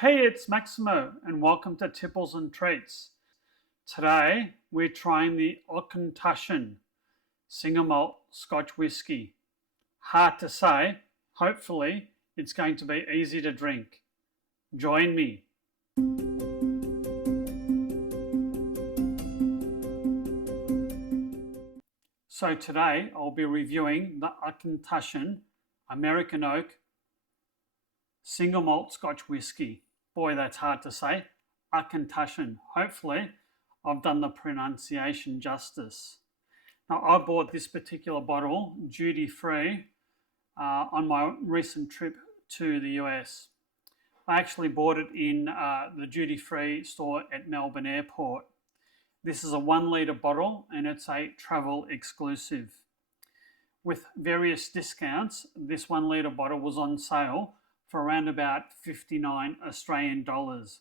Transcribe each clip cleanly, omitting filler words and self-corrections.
Hey, it's Maximo, and welcome to Tipples and Treats. Today, we're trying the Auchentoshan single malt Scotch whisky. Hard to say, hopefully, it's going to be easy to drink. Join me. So, today, I'll be reviewing the Auchentoshan American Oak single malt Scotch whisky. Boy, that's hard to say. Auchentoshan. Hopefully, I've done the pronunciation justice. Now, I bought this particular bottle duty free on my recent trip to the US. I actually bought it in the duty free store at Melbourne Airport. This is a 1 litre bottle and it's a travel exclusive. With various discounts, this 1 litre bottle was on sale for around about 59 Australian dollars.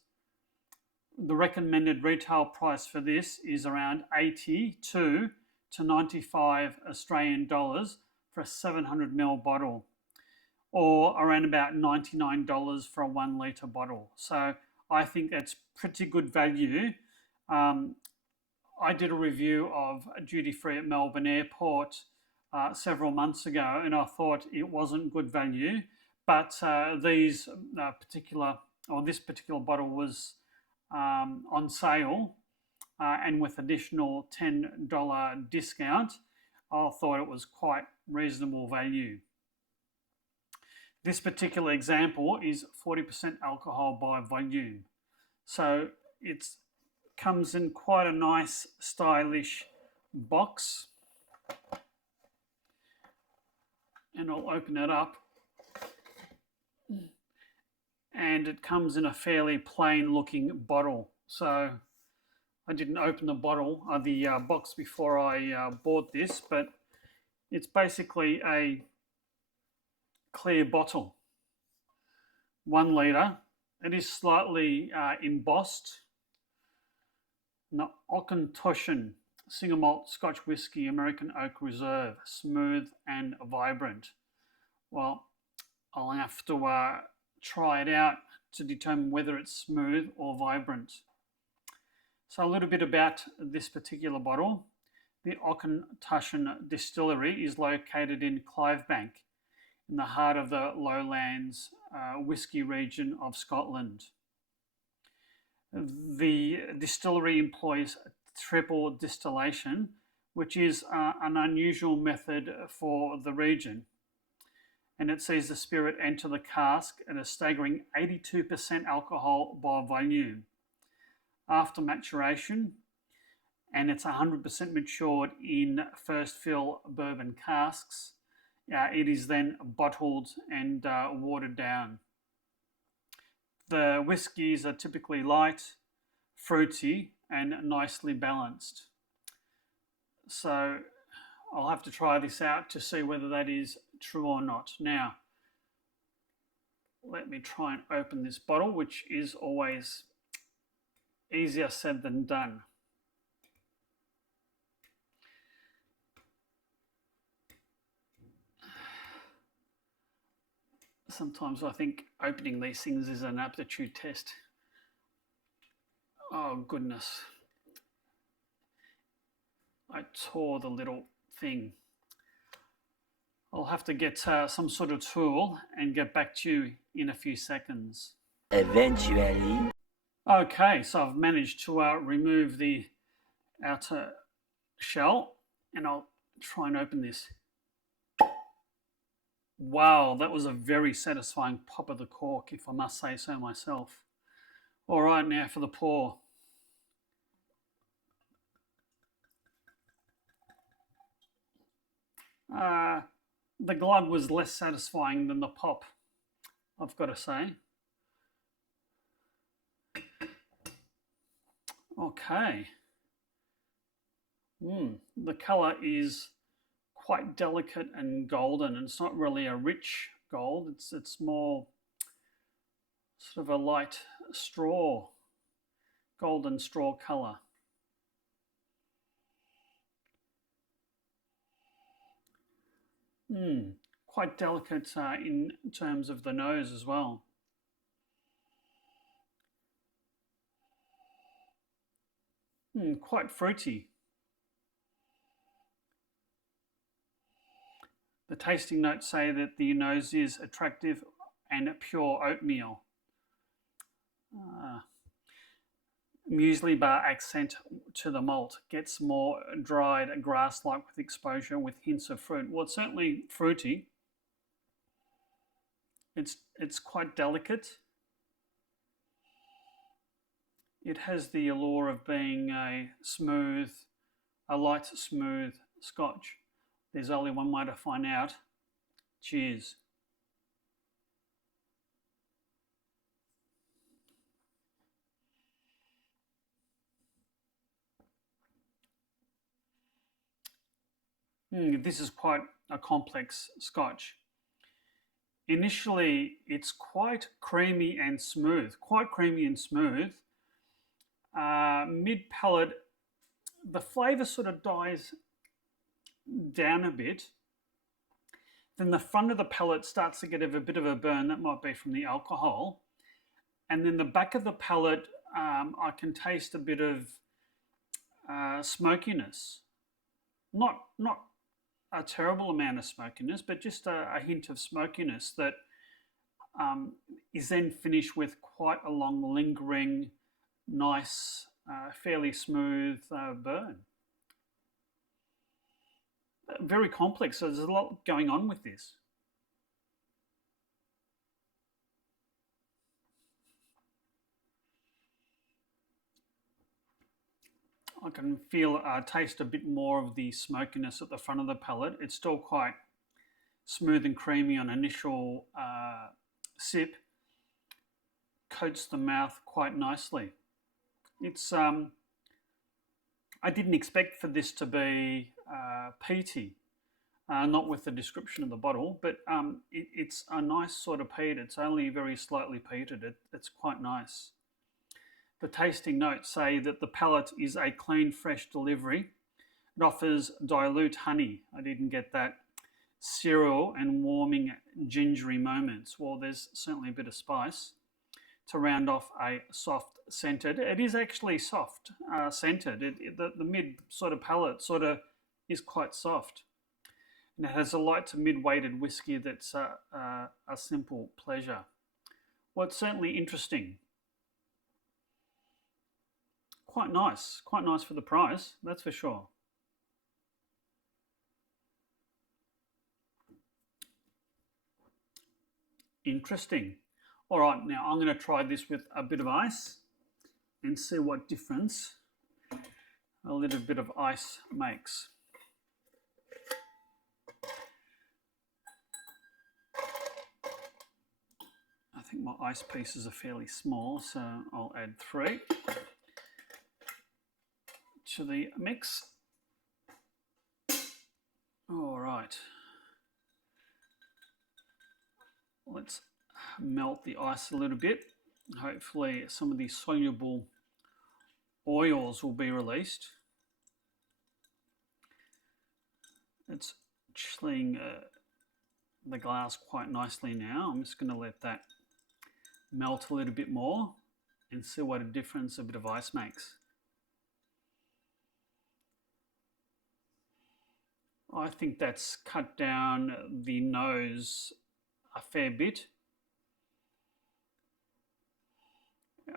The recommended retail price for this is around 82 to 95 Australian dollars for a 700ml bottle, or around about $99 for a 1 litre bottle. So I think that's pretty good value. I did a review of duty free at Melbourne Airport several months ago, and I thought it wasn't good value. But this particular bottle was on sale, and with additional $10 discount, I thought it was quite reasonable value. This particular example is 40% alcohol by volume, so it comes in quite a nice, stylish box, and I'll open it up. And it comes in a fairly plain looking bottle. So I didn't open the box before I bought this, but it's basically a clear bottle, 1 litre. It is slightly embossed. The Auchentoshan single malt Scotch whisky American Oak Reserve, smooth and vibrant. Well, I'll have to try it out to determine whether it's smooth or vibrant. So a little bit about this particular bottle. The Auchentoshan distillery is located in Clydebank, in the heart of the Lowlands whisky region of Scotland. The distillery employs triple distillation, which is an unusual method for the region. And it sees the spirit enter the cask at a staggering 82% alcohol by volume. After maturation, and it's 100% matured in first fill bourbon casks, it is then bottled and watered down. The whiskies are typically light, fruity, and nicely balanced. So I'll have to try this out to see whether that is true or not. Now, let me try and open this bottle, which is always easier said than done. Sometimes I think opening these things is an aptitude test. Oh goodness. I tore the little thing. I'll have to get some sort of tool and get back to you in a few seconds. Eventually. Okay, so I've managed to remove the outer shell, and I'll try and open this. Wow, that was a very satisfying pop of the cork, if I must say so myself. All right, now for the pour. The glug was less satisfying than the pop, I've got to say. Okay. The colour is quite delicate and golden. It's not really a rich gold. It's more sort of a light straw, golden straw colour. Quite delicate in terms of the nose as well. Quite fruity. The tasting notes say that the nose is attractive and pure oatmeal. Muesli bar accent to the malt, gets more dried grass-like with exposure with hints of fruit. Well, it's certainly fruity. It's quite delicate. It has the allure of being a light, smooth Scotch. There's only one way to find out. Cheers. This is quite a complex Scotch. Initially, it's quite creamy and smooth. Mid-palate, the flavour sort of dies down a bit. Then the front of the palate starts to get a bit of a burn. That might be from the alcohol. And then the back of the palate, I can taste a bit of smokiness. Not a terrible amount of smokiness, but just a hint of smokiness that is then finished with quite a long, lingering, nice, fairly smooth burn. Very complex, so there's a lot going on with this. I can taste a bit more of the smokiness at the front of the palate. It's still quite smooth and creamy on initial sip. Coats the mouth quite nicely. It's I didn't expect for this to be peaty, not with the description of the bottle, but it's a nice sort of peat. It's only very slightly peated. It's quite nice. The tasting notes say that the palate is a clean, fresh delivery. It offers dilute honey. I didn't get that. Cereal and warming gingery moments. Well, there's certainly a bit of spice to round off a soft scented. It is actually soft scented. The mid sort of palate sort of is quite soft. And it has a light to mid-weighted whiskey that's a simple pleasure. Well, it's certainly interesting. Quite nice for the price, that's for sure. Interesting. All right, now I'm going to try this with a bit of ice and see what difference a little bit of ice makes. I think my ice pieces are fairly small, so I'll add 3 to the mix. All right. Let's melt the ice a little bit. Hopefully some of the soluble oils will be released. It's chilling the glass quite nicely now. I'm just going to let that melt a little bit more and see what a difference a bit of ice makes. I think that's cut down the nose a fair bit.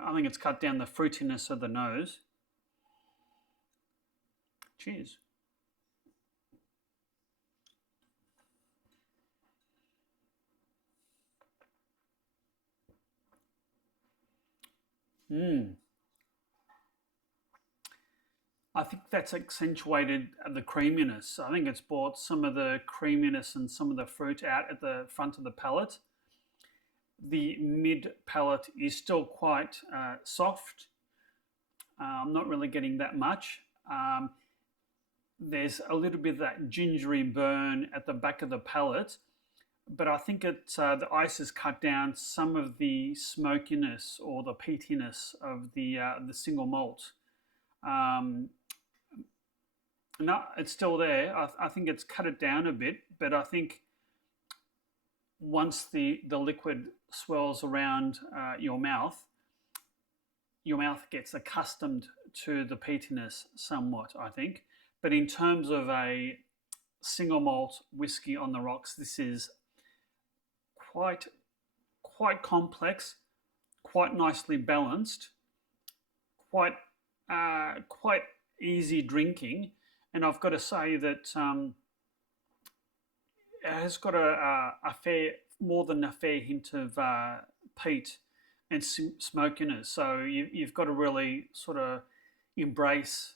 I think it's cut down the fruitiness of the nose. Cheers. I think that's accentuated the creaminess. I think it's brought some of the creaminess and some of the fruit out at the front of the palate. The mid palate is still quite soft. I'm not really getting that much. There's a little bit of that gingery burn at the back of the palate, but I think the ice has cut down some of the smokiness or the peatiness of the single malt. No, it's still there. I think it's cut it down a bit, but I think once the liquid swirls around your mouth gets accustomed to the peatiness somewhat, I think. But in terms of a single malt whiskey on the rocks, this is quite complex, quite nicely balanced, quite quite easy drinking, and I've got to say that it has got a fair, more than a fair hint of peat and smokiness. So you've got to really sort of embrace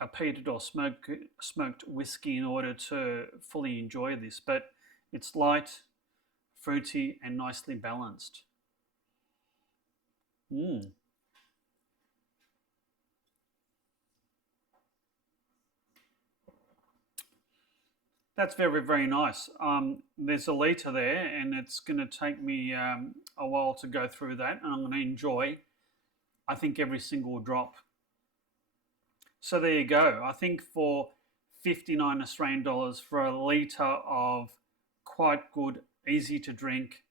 a peated or smoked whiskey in order to fully enjoy this. But it's light, fruity, and nicely balanced. That's very, very nice. There's a litre there, and it's going to take me a while to go through that, and I'm going to enjoy, I think, every single drop. So there you go. I think for 59 Australian dollars for a litre of quite good, easy to drink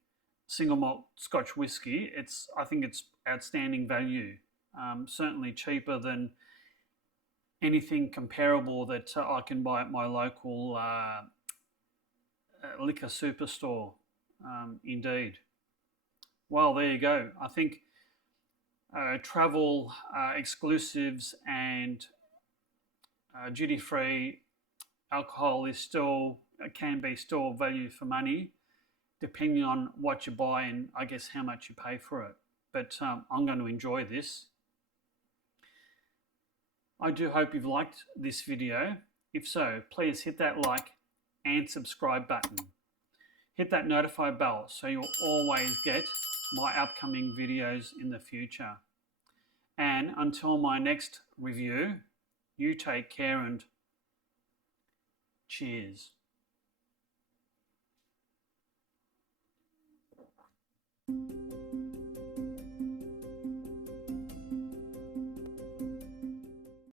single malt Scotch whisky, I think it's outstanding value. Certainly cheaper than anything comparable that I can buy at my local liquor superstore. Indeed. Well, there you go. I think travel exclusives and duty-free alcohol is still, can be still value for money, depending on what you buy and I guess how much you pay for it. But I'm going to enjoy this. I do hope you've liked this video. If so, please hit that like and subscribe button. Hit that notify bell so you'll always get my upcoming videos in the future. And until my next review, you take care and cheers.